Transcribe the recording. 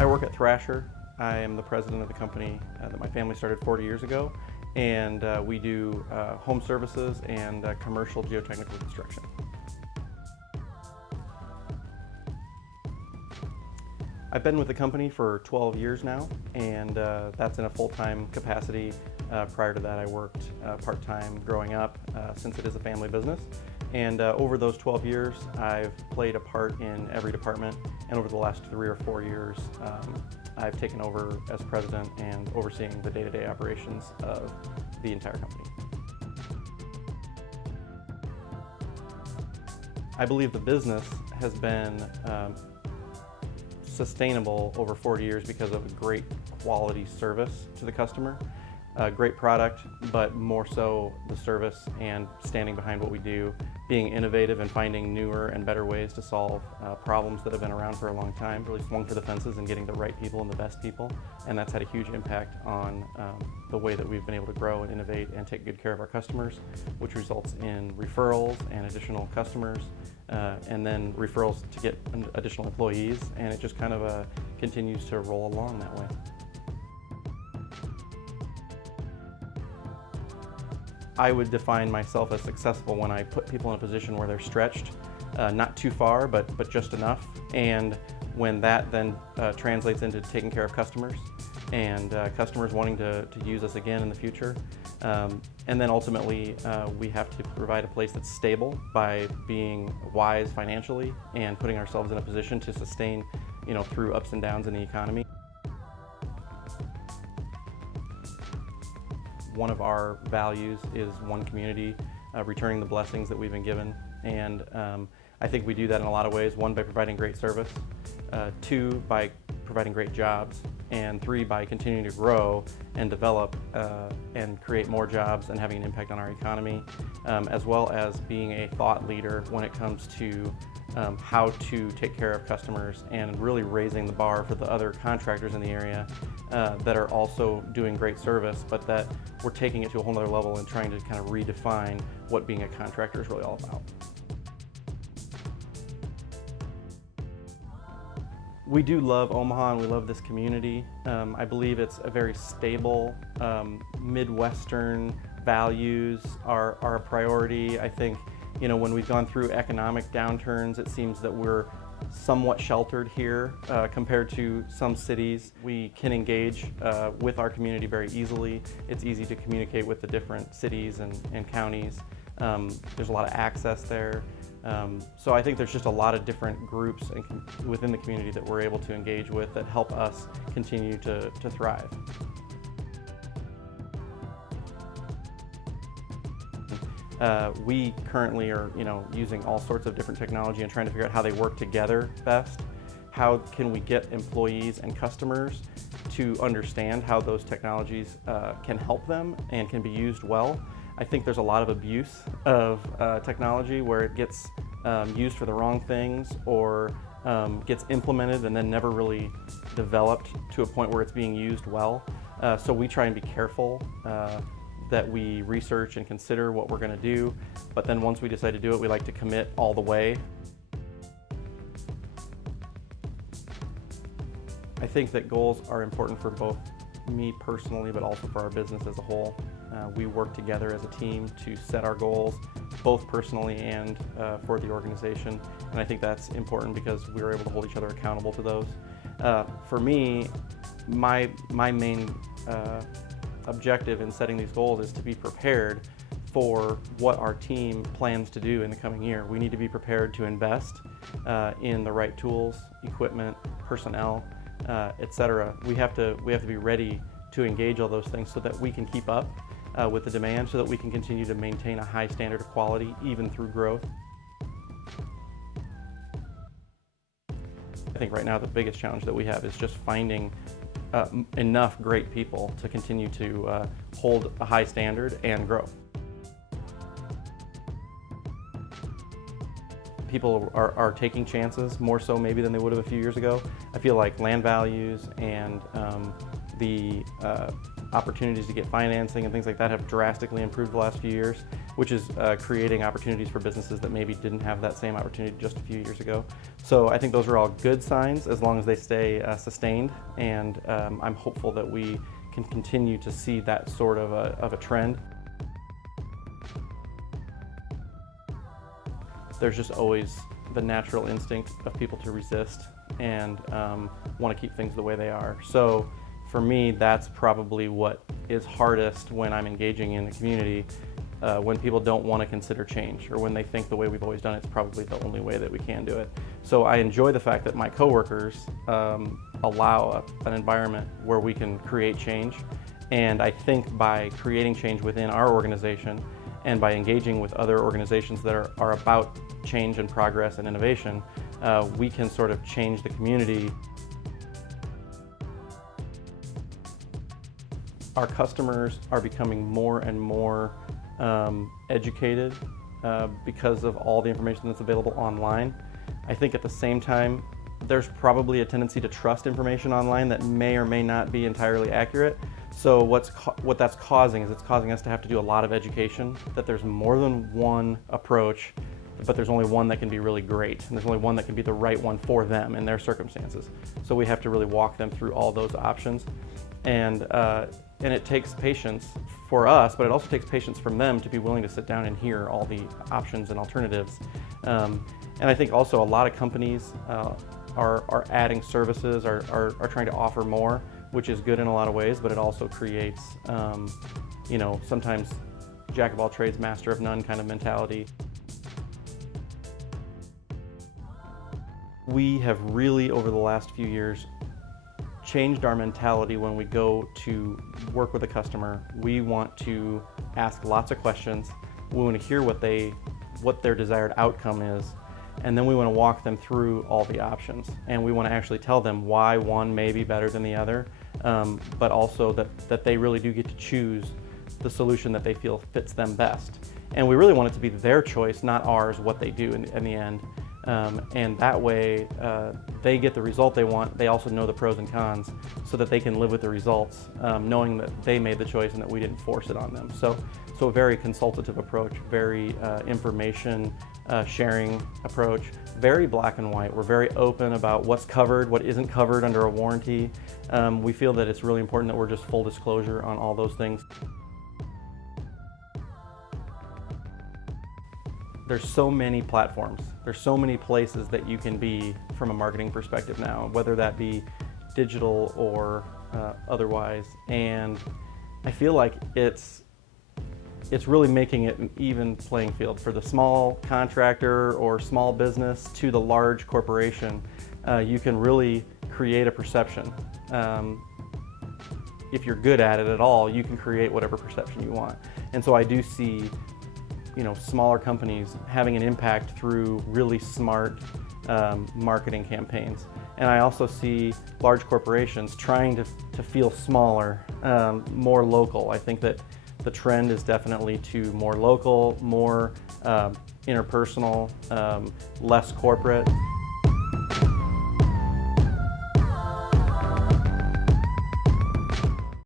I work at Thrasher. I am the president of the company that my family started 40 years ago, and we do home services and commercial geotechnical construction. I've been with the company for 12 years now, and that's in a full-time capacity. Prior to that, I worked part-time growing up, since it is a family business. And over those 12 years, I've played a part in every department, and over the last 3 or 4 years, I've taken over as president and overseeing the day-to-day operations of the entire company. I believe the business has been sustainable over 40 years because of a great quality service to the customer. Great product, but more so the service and standing behind what we do, being innovative and finding newer and better ways to solve problems that have been around for a long time. Really swung for the fences and getting the right people and the best people, and that's had a huge impact on the way that we've been able to grow and innovate and take good care of our customers, which results in referrals and additional customers, and then referrals to get additional employees, and it just kind of continues to roll along that way. I would define myself as successful when I put people in a position where they're stretched, not too far, but just enough. And when that then translates into taking care of customers and customers wanting to use us again in the future. And then ultimately, we have to provide a place that's stable by being wise financially and putting ourselves in a position to sustain, through ups and downs in the economy. One of our values is one community, returning the blessings that we've been given. And I think we do that in a lot of ways. 1, by providing great service. 2, by providing great jobs. And 3, by continuing to grow and develop and create more jobs and having an impact on our economy, as well as being a thought leader when it comes to how to take care of customers and really raising the bar for the other contractors in the area that are also doing great service, but that we're taking it to a whole nother level and trying to kind of redefine what being a contractor is really all about. We do love Omaha and we love this community. I believe it's a very stable, Midwestern values are a priority. I think, when we've gone through economic downturns, it seems that we're somewhat sheltered here compared to some cities. We can engage with our community very easily. It's easy to communicate with the different cities and counties. There's a lot of access there. So I think there's just a lot of different groups within the community that we're able to engage with that help us continue to thrive. We currently are, using all sorts of different technology and trying to figure out how they work together best. How can we get employees and customers to understand how those technologies can help them and can be used well? I think there's a lot of abuse of technology where it gets used for the wrong things or gets implemented and then never really developed to a point where it's being used well. So we try and be careful that we research and consider what we're going to do, but then once we decide to do it, we like to commit all the way. I think that goals are important for both me personally, but also for our business as a whole. We work together as a team to set our goals, both personally and for the organization. And I think that's important because we're able to hold each other accountable to those. For me, my main objective in setting these goals is to be prepared for what our team plans to do in the coming year. We need to be prepared to invest in the right tools, equipment, personnel, etc. We have to be ready to engage all those things so that we can keep up with the demand, so that we can continue to maintain a high standard of quality even through growth. I think right now the biggest challenge that we have is just finding enough great people to continue to hold a high standard and grow. People are taking chances more so maybe than they would have a few years ago. I feel like land values and the opportunities to get financing and things like that have drastically improved the last few years, which is creating opportunities for businesses that maybe didn't have that same opportunity just a few years ago. So I think those are all good signs as long as they stay sustained, and I'm hopeful that we can continue to see that sort of a trend. There's just always the natural instinct of people to resist and want to keep things the way they are. So for me, that's probably what is hardest when I'm engaging in the community, when people don't want to consider change, or when they think the way we've always done it's probably the only way that we can do it. So I enjoy the fact that my coworkers allow an environment where we can create change, and I think by creating change within our organization and by engaging with other organizations that are about change and progress and innovation, we can sort of change the community. Our customers are becoming more and more educated because of all the information that's available online. I think at the same time, there's probably a tendency to trust information online that may or may not be entirely accurate. So what that's causing is it's causing us to have to do a lot of education, that there's more than one approach, but there's only one that can be really great, and there's only one that can be the right one for them in their circumstances. So we have to really walk them through all those options. And it takes patience for us, but it also takes patience from them to be willing to sit down and hear all the options and alternatives. And I think also a lot of companies are adding services, are trying to offer more, which is good in a lot of ways, but it also creates, sometimes jack of all trades, master of none kind of mentality. We have really, over the last few years, changed our mentality when we go to work with a customer. We want to ask lots of questions. We want to hear what their desired outcome is, and then we want to walk them through all the options. And we want to actually tell them why one may be better than the other, but also that they really do get to choose the solution that they feel fits them best. And we really want it to be their choice, not ours, what they do in the end. And that way they get the result they want. They also know the pros and cons so that they can live with the results, knowing that they made the choice and that we didn't force it on them. So a very consultative approach, very information sharing approach, very black and white. We're very open about what's covered, what isn't covered under a warranty. We feel that it's really important that we're just full disclosure on all those things. There's so many platforms, there's so many places that you can be from a marketing perspective now, whether that be digital or otherwise. And I feel like it's really making it an even playing field for the small contractor or small business to the large corporation. You can really create a perception. If you're good at it at all, you can create whatever perception you want. And so I do see smaller companies having an impact through really smart marketing campaigns. And I also see large corporations trying to feel smaller, more local. I think that the trend is definitely to more local, more interpersonal, less corporate.